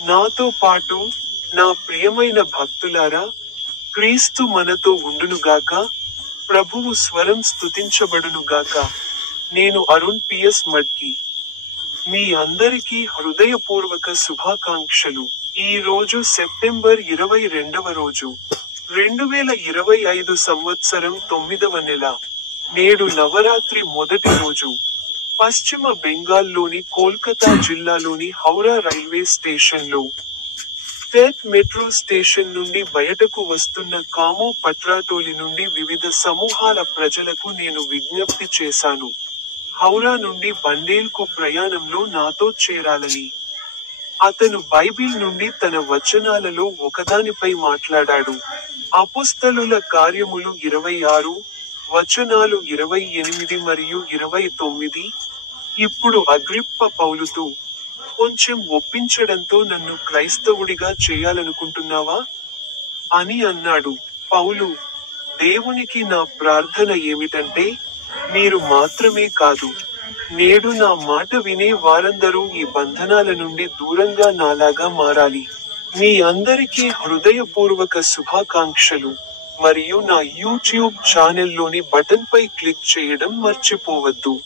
నాతో పాటు, నా ప్రియమైన భక్తులారా, క్రీస్తు మనతో ఉండునుగాక, ప్రభువు స్వరం స్తుతించబడునుగాక. నేను అరుణ్ పిఎస్ మడ్కి. మీ అందరికీ హృదయపూర్వక శుభాకాంక్షలు. ఈ రోజు సెప్టెంబర్ 22వ రోజు. 2025 సంవత్సరం 9వ నెల. నేడు నవరాత్రి మొదటి రోజు. పశ్చిమ బెంగాల్లోని కోల్కతా జిల్లాలోని హౌరా రైల్వే స్టేషన్లో టెట్ మెట్రో స్టేషన్ నుండి బయటకు వస్తున్న కామో పట్రాటోలి నుండి వివిధ సమూహాల ప్రజలకు నేను విజ్ఞప్తి చేశాను. హౌరా నుండి బండేల్కు ప్రయాణంలో నాతో చేరాలని. అతను బైబిల్ నుండి తన వచనాలలో ఒకదానిపై మాట్లాడాడు. అపోస్తలుల కార్యములు 26, వచనాలు 28 మరియు 29. ఇప్పుడు అగ్రిప్ప పౌలుతో, కొంచెం ఒప్పించడంతో నన్ను క్రైస్తవుడిగా చేయాలనుకుంటున్నావా? అని అన్నాడు. పౌలు, దేవునికి నా ప్రార్థన ఏమిటంటే, మీరు మాత్రమే కాదు, నేడు నా మాట వినే వారందరూ ఈ బంధనాల నుండి దూరంగా నాలాగా మారాలి. మీ అందరికీ హృదయపూర్వక శుభాకాంక్షలు. మరియు నా యూట్యూబ్ ఛానెల్లోని బటన్పై క్లిక్ చేయడం మర్చిపోవద్దు.